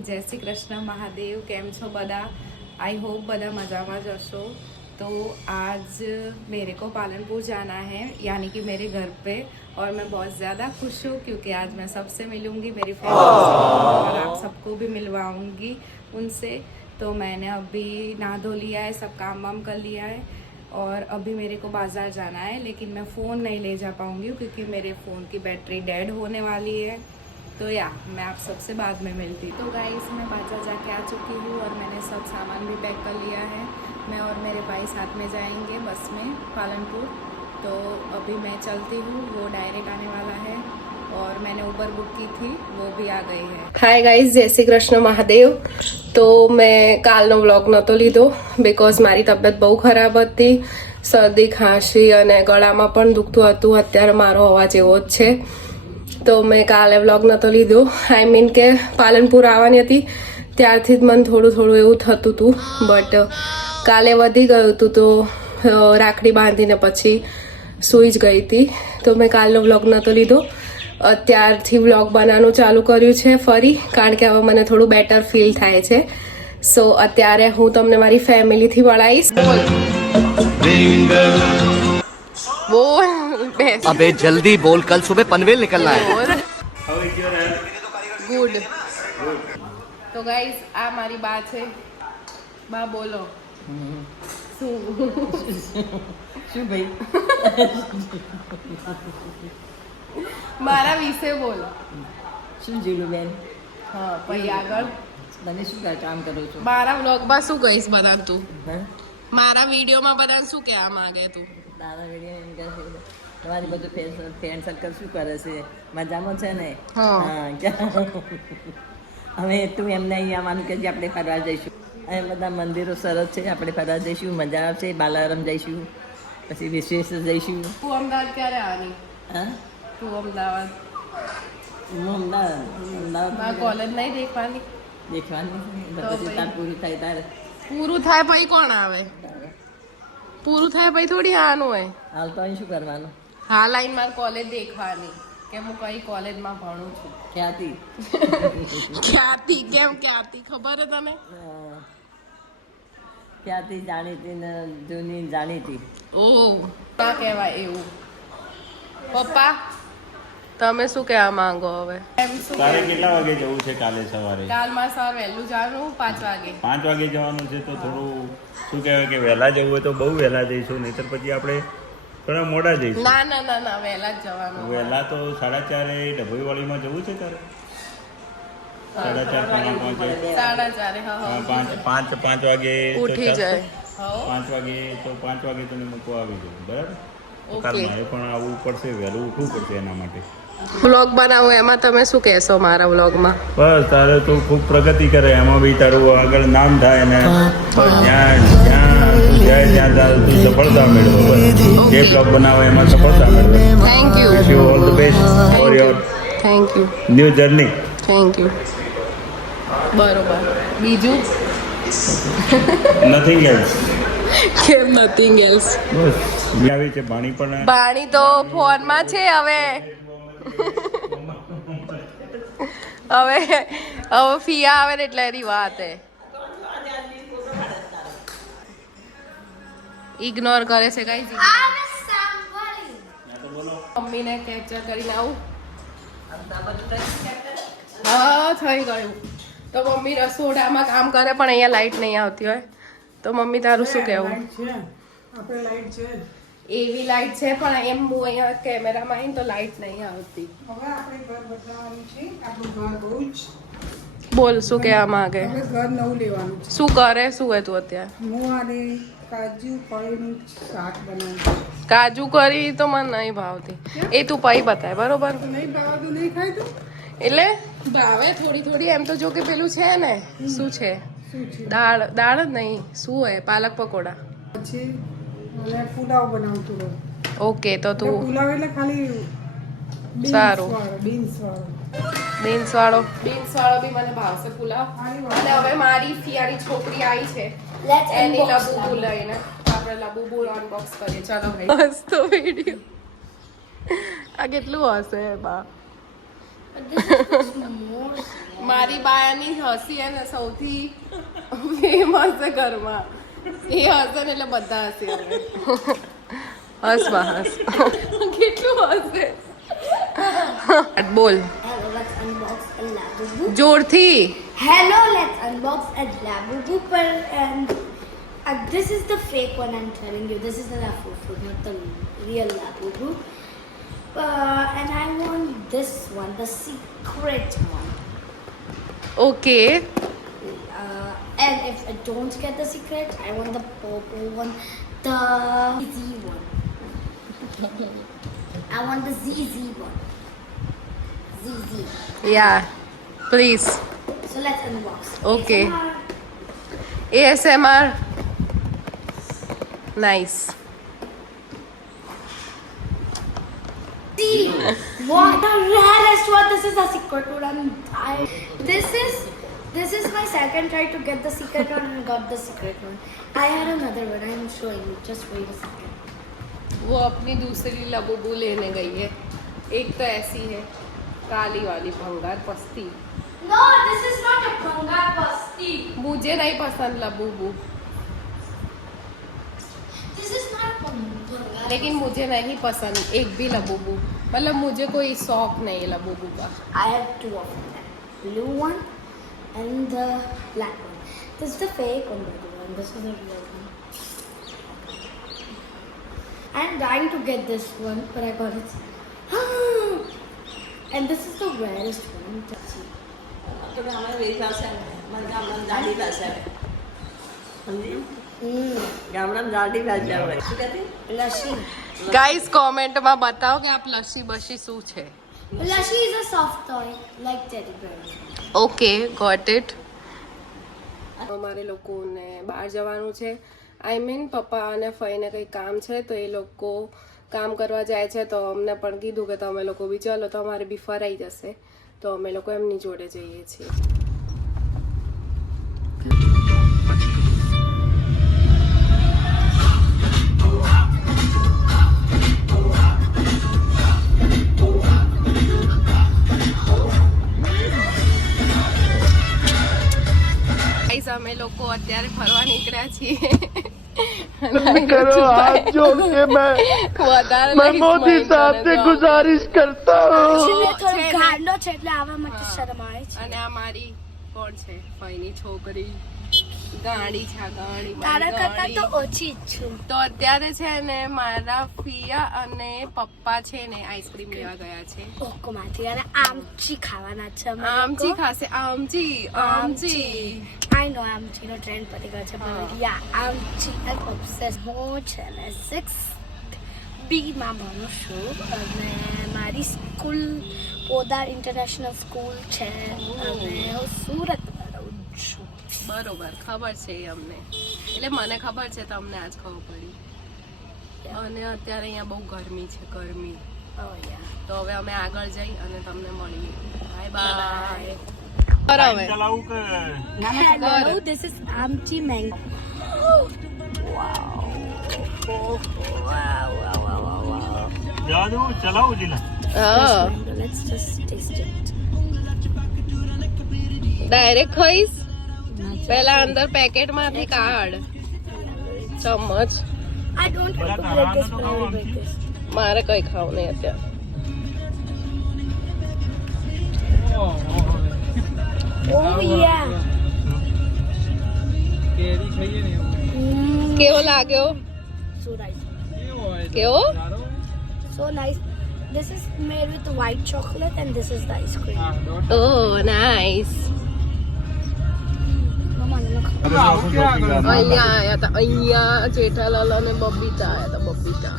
जय श्री कृष्ण महादेव केम छो बदा आई होप बदा मजा में जशो। तो आज मेरे को पालनपुर जाना है यानी कि मेरे घर पे, और मैं बहुत ज़्यादा खुश हूँ क्योंकि आज मैं सबसे मिलूँगी, मेरी फैमिली से, और आप सबको भी मिलवाऊँगी उनसे। तो मैंने अभी नहा धो लिया है, सब काम वाम कर लिया है, और अभी मेरे को बाज़ार जाना है, लेकिन मैं फ़ोन नहीं ले जा पाऊँगी क्योंकि मेरे फ़ोन की बैटरी डेड होने वाली है। तो या मैं आप सबसे बाद में मिलती। तो गाइस मैं बाजार जाके आ चुकी हूँ और मैंने सब सामान भी पैक कर लिया है। मैं और मेरे भाई साथ में जाएंगे बस में पालनपुर। तो अभी मैं चलती हूँ, वो डायरेक्ट आने वाला है, और मैंने उबर बुक की थी, वो भी आ गई है। हाय गाइस, जय श्री कृष्ण महादेव। तो मैं કાલનો વ્લોગ નહોતો લીધો બીકોઝ મારી તબિયત બહુ ખરાબ હતી, શરદી ખાંસી અને ગળામાં પણ દુખતું હતું। અત્યારે મારો અવાજ એવો જ છે। તો મેં કાલે વ્લોગ નહોતો લીધો, આઈ મીન કે પાલનપુર આવવાની હતી ત્યારથી જ મને થોડું થોડું એવું થતું હતું, બટ કાલે વધી ગયું હતું તો રાખડી બાંધીને પછી સૂઈ જ ગઈ હતી। તો મેં કાલનો વ્લોગ નહોતો લીધો, અત્યારથી વ્લોગ બનાવવાનું ચાલુ કર્યું છે ફરી, કારણ કે હવે મને થોડું બેટર ફીલ થાય છે। સો અત્યારે હું તમને મારી ફેમિલીથી મળાવીશ। બોલ अबे जल्दी बोल, कल सुबह पनवेल निकलना है। गुड। तो गाइस आ मारी बात है, बा बोलो શું ભાઈ મારા વિશે બોલ। શું જીલું બેન હા પછી આગળ તમે શું કામ કરો છો મારા વ્લોગમાં શું કહીશ બધા તું? હા મારા વિડીયોમાં બધા શું કહેવા માંગે તું? દાદા વિડીયો એમ કહે છે તમારી બધું ફ્રેન્ડ સર્કલ શું કરે છે, મજામાં છે ને? હા હવે તું એમને અહીં આવવાનું કે જે આપણે ફરવા જઈશું, અહીં બધા મંદિરો સરસ છે, આપણે ફરવા જઈશું, મજા આવશે, બાલારામ જઈશું, પછી વિશ્વેશ્વર જઈશું। તું અમદાવાદ ક્યારે આવવાની? હા તું અમદાવાદ હું અમદાવાદ કોલેજ નહીં દેખવાની? દેખવાની તો બધું તાર પૂરું થાય તારે પૂરું થાય પછી કોણ આવે? પૂરું થાય પછી થોડી આનું હોય। હાલ તો અહીં શું કરવાનું? હાલ આઈને મારે કોલેજ દેખવાની કે હું કઈ કોલેજમાં ભણું છું। ખ્યાતિ ખ્યાતિ કેમ ખ્યાતિ ખબર હે તને? ખ્યાતિ જાણીતી ને જૂની જાણીતી। ઓહ ના કહેવાય એવું। પપ્પા તમે શું કહેવા માંગો હવે? એમ શું તારે કેટલા વાગે જવું છે કાલે સવારે? કાલ માં સવાર વહેલું જવાનું 5 વાગે। 5 વાગે જવાનું છે તો થોડું શું કહેવાય કે વહેલા જવું હોય તો બહુ વહેલા જઈશું, નહીંતર પછી આપણે થોડા મોડા જઈશું। ના ના ના ના વહેલા જ જવાનું। વહેલા તો 4:30 ડભોઈવાળીમાં જવું છે તારે? 4:30 4:30 હા 5 વાગે ઉઠી જાય। 5 વાગે તો 5 વાગે તને મૂકવા આવી જવું, બરાબર? ઓકે। કાલ મારે પણ આવવું પડશે, વહેલું ઉઠવું પડશે એના માટે। વ્લોગ બનાવો એમાં તમે શું કહેશો મારા વ્લોગમાં? બસ તારે તું ખૂબ પ્રગતિ કરે, એમાં બી તારું આગળ નામ થાય ને બસ જ્યાં જ્યાં તું જાય ત્યાં તું સફળતા મેળવો। બસ જે બ્લોગ બનાવો એમાં સફળતા મેળવો। Thank you wish you all the best for your thank you new journey. Thank you. બરોબર, બીજું? Nothing else. કેમ નથિંગ એલ્સ? બસ આવી છે ભાણી પણ બાણી તો ફોનમાં છે હવે હવે ફિયા આવે ને એટલે એની વાત હે, ઇગ્નોર કરે છે ગાઈસ। મમ્મીને કેપ્ચર કરીને આવું। હા થઈ ગયું। તો મમ્મી રસોડામાં કામ કરે પણ અહીંયા લાઈટ નહીં આવતી હોય, તો મમ્મી તારું શું કહેવું? એવી લાઈટ છે પણ એમ હું અહીંયા કેમેરામાં આવીને તો લાઈટ નહીં આવતી। બોલ શું કહેવા માંગે? ઘર નવું લેવાનું છે। શું કરે શું હોય તું અત્યારે? હું આને કાજુ કળીનું શાક બનાવું। કાજુ કરી તો મને નહીં ભાવતી, એ તું પઈ બતાય બરોબર? નહીં ભાવતું નહીં ખાય તો એટલે ભાવે થોડી થોડી, એમ તો જો કે પેલું છે ને શું છે, શું છે? દાળ દાળ જ નહીં, શું હોય પાલક પકોડા। પછી મને પુલાવ બનાવતું હોય। ઓકે તો તું પુલાવ એટલે ખાલી સારું બીન્સ વાળો બી મને ભાવશે પુલાવ। અને હવે મારી ફિયાની છોકરી આવી છે એની લબુબુ લઈને, આપણે લબુબુ અનબોક્સ કરીએ। ચાલો ભાઈ મસ્ત વિડીયો। આ કેટલું હશે બા? મારી બાની હસી હે ને સૌથી ફેમસ છે ઘરમાં. એ હસે ને એટલે બધા હસી હવે. હસ બા હસ. કેટલું હસે. બોલ Hello, let's unbox a Labubu. જોરથી. Hello, let's unbox a Labubu. And this is the fake one I'm telling you. This is the Labubu, not the real Labubu. And I want this one, the secret one. Okay. And if I don't get the secret, I want the purple one, the ZZ one. I want the ZZ one. ZZ. Yeah please. So let's unbox. Okay. ASMR. ASMR. Nice. See, what the rarest one. This is the secret one. This is my second try to get the secret one and got the secret one. I had another one. I am showing you. Just wait a second. वो अपनी दूसरी Labubu लेने गई है. एक तो ऐसी है काली वाली भंगार पस्ती. No, this is not a Bhangar Pasti. मुझे नहीं पसंद Labubu, This is not Bhangar. लेकिन मुझे नहीं पसंद एक भी लबूबू. मतलब मुझे कोई शौक नहीं है लबूबू का. I have two of them. Blue one and the black one. This is the fake one, by the way. And this is the real one. I'm dying to get this one, but I got it. And this is the rarest one. Let's see. અમારે very પાસે આવે મને ગામડામાં દાઢી પાસે આવે સમજી ગામડામાં દાઢી પાસે આવે શું કહેતી Lassi. ગાઈસ કોમેન્ટમાં બતાવો કે આપ લસ્સી બસી શું છે. Lassi is a soft toy, like teddy bear. Okay got it. અમારે લોકોને બહાર જવાનું છે. આઈ મીન પપ્પા અને ફઈને કંઈ કામ છે તો એ લોકો કામ કરવા જાય છે તો અમને પણ કીધું કે તમે લોકો બી ચાલો તો અમારે બી ફરાઈ જશે તો અમે લોકો એમની જોડે જઈએ છીએ. ગાઈસ અમે લોકો અત્યારે ફરવા નીકળ્યા છીએ. करो हाथ जोड़ के मैं मोदी साहब से गुजारिश करता हूँ થોડો ગાંડો છે એટલે આવા માટે શરમ આવે છે. અને આ મારી કોણ છે ફઈની છોકરી. ગાડી છે આ ગાડી તારા મારી કરતા તો ગાડી. ઓછી જ છું. તો અત્યારે છે ને મારા ફિયા અને પપ્પા છે ને આઈસ્ક્રીમ લેવા ગયા છે. કોકોમાંથી અને આમચી ખાવાના છે અમે આમચી લોકો. ખાશે આમચી આમચી. આઈ નો આમચીનો ટ્રેન્ડ પતી ગયો છે પણ યા આમચી એન્ડ ઓબ્સેસ. હું છે ને 6B માં ભણું છું અને મારી સ્કૂલ પોદાર ઇન્ટરનેશનલ સ્કૂલ છે અને હું સુરતમાં રહું છું. બરોબર ખબર છે એ અમને. એટલે મને ખબર છે તમને આજ ખબર પડી. અને અત્યારે અહીંયા બહુ ગરમી છે ગરમી. Oh, yeah. તો હવે અમે આગળ જઈ અને તમને મળીએ. Bye bye. બરાબર. ચલાવું કે Hello, this is Amchi mango. જવા દઉં ચલાવું જીલા હા Let's just taste it. Direct ખાઈશ. પહેલા અંદર પેકેટમાંથી કાઢ ચમચ. I don't want to break this, but I will break this. મારે કઈ ખાવું નહીં અત્યારે. Oh, yeah. કેવો લાગ્યો? So nice. કેવો? So nice. This is made with white chocolate and this is the ice cream. Oh nice. Mama, no, અહીંયા આયા હતા અહીંયા જેઠાલાલ અને બબીતા આયા હતા બબીતા.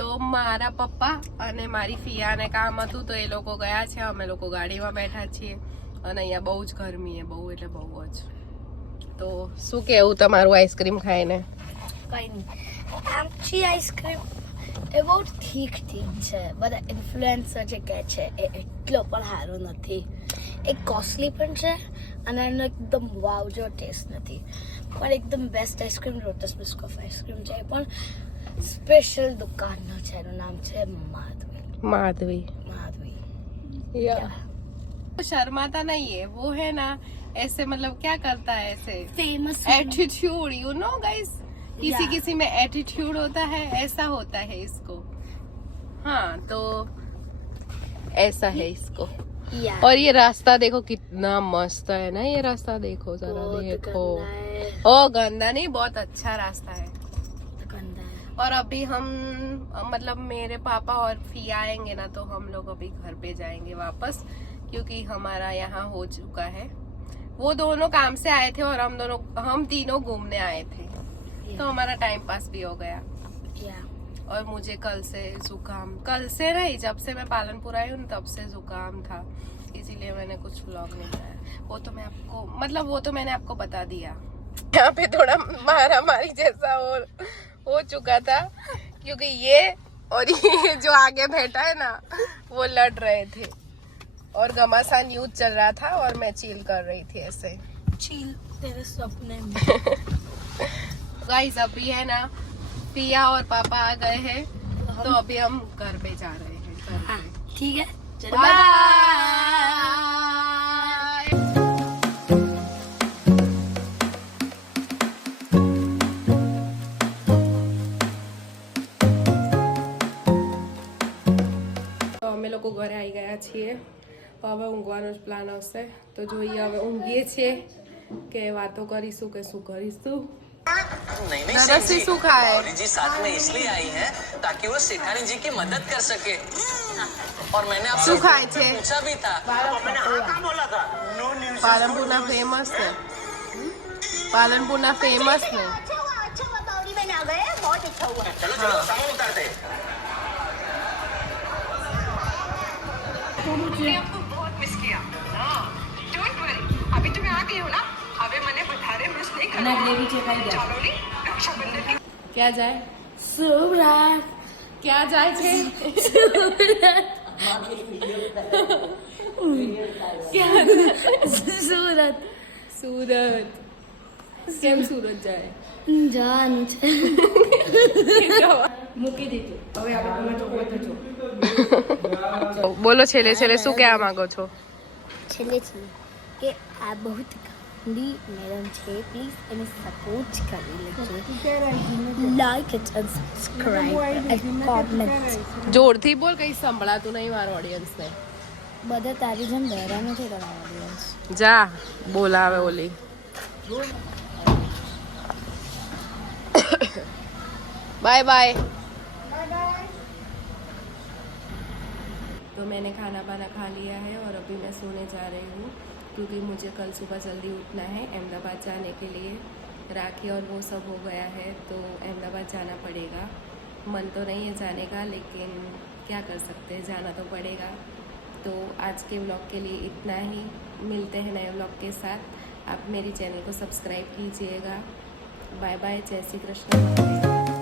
તો મારા પપ્પા અને મારી ફિયાને કામ હતું તો એ લોકો ગયા છે. અમે લોકો ગાડીમાં બેઠા છીએ અને અહીંયા બહુ જ ગરમી છે બહુ એટલે બહુ જ. તો શું કેવું તમારું આઈસ્ક્રીમ ખાઈને? કઈ નહીં. આમચી આઈસ્ક્રીમ એ બહુ ઠીક છે. બધા ઇન્ફ્લુએન્સર જે કહે છે એ એટલો પણ સારો નથી. એ કોસ્ટલી પણ છે અને એનો એકદમ વાવ જેવો ટેસ્ટ નથી. પણ એકદમ બેસ્ટ આઈસ્ક્રીમ લોટસ બિસ્કોફ આઈસ્ક્રીમ છે. એ પણ સ્પેશિયલ દુકાનનો છે. એનું નામ છે માધવી. माधवी। माधवी। या शर्माता नहीं है वो, है ना ऐसे, मतलब क्या करता है ऐसे famous attitude, you know guys, किसी किसी में एटीट्यूड होता है, ऐसा होता है इसको। हाँ तो ऐसा है इसको। या और ये रास्ता देखो कितना मस्त है ना, ये रास्ता देखो जरा, बहुत देखो। गंदा है, ओ गंदा नहीं, बहुत अच्छा रास्ता है। गंदा है। और अभी हम मतलब मेरे पापा और फिया आएंगे ना, तो हम लोग अभी घर पे जाएंगे वापस, क्योंकि हमारा यहाँ हो चुका है। वो दोनों काम से आए थे और हम तीनों घूमने आए थे, तो हमारा टाइम पास भी हो गया। या और मुझे कल से जुकाम, कल से नहीं, जब से मैं पालनपुर आई हूँ तब से जुकाम था, इसीलिए मैंने कुछ व्लॉग नहीं बनाया। वो तो मैं आपको, मतलब वो तो मैंने आपको बता दिया। यहाँ पे थोड़ा मारा मारी जैसा हो चुका था, क्योंकि ये और ये जो आगे बैठा है ना, वो लड़ रहे थे और घमासान यूज चल रहा था और मैं चिल कर रही थी ऐसे। चील तेरे सपने में। गाइस अभी है ना, पिया और पापा आ गए हैं, तो अभी हम घर पे जा रहे हैं। घर पे। हाँ ठीक है, चलो बाय। તો અમે લોકો ઘરે આવી ગયા છીએ, હવે ઊંઘવાનો જ પ્લાન આવશે, તો જોઈએ હવે ઊંઘીએ છીએ કે વાતો કરીશું કે શું કરીશું। नहीं नरसी जी, सूखा है। गौरी जी साथ में इसलिए आई हैं ताकि वो शेखानी जी की मदद कर सके। और मैंने आपसे सूखा है छे। पूछा भी था। પાલનપુરના ફેમસ છે, પાલનપુરના ફેમસ ને। चलो चलो सामान उतारते हैं। बहुत मिस किया। डोंट वरी, अभी तो मैं आ गई हूँ ना, હવે મને વધારે મિસ નહીં અને ગ્રેવી ચેકાઈ ગયા ચાલો ની રક્ષાબંધન ની क्या जाए, સુરત क्या जाए છે, સુરત સુરત, કેમ સુરત જાય? જવાનું છે। મૂકી દીધું, હવે આપણે તમે ચોકલેટ છો. બોલો છેલ્લે છેલ્લે શું કહેવા માંગો છો? છેલ્લે છે કે આ બહુ ગંદી મેડમ છે, પ્લીઝ એને સપોર્ટ કરી લેજો, like it and subscribe and comment. જોરથી બોલ, કઈ સંભળાતું નહીં મારા ઓડિયન્સ ને। બધા તારી જેમ બહેરા નથી કરવા ઓડિયન્સ। જા બોલાવે ઓલી। Bye bye. तो मैंने खाना वाना खा लिया है और अभी मैं सोने जा रही हूँ, क्योंकि मुझे कल सुबह जल्दी उठना है अहमदाबाद जाने के लिए। राखी और वो सब हो गया है, तो अहमदाबाद जाना पड़ेगा। मन तो नहीं है जाने का, लेकिन क्या कर सकते हैं, जाना तो पड़ेगा। तो आज के व्लॉग के लिए इतना ही, मिलते हैं नए व्लॉग के साथ। आप मेरी चैनल को सब्सक्राइब कीजिएगा। बाय बाय, जय श्री कृष्ण।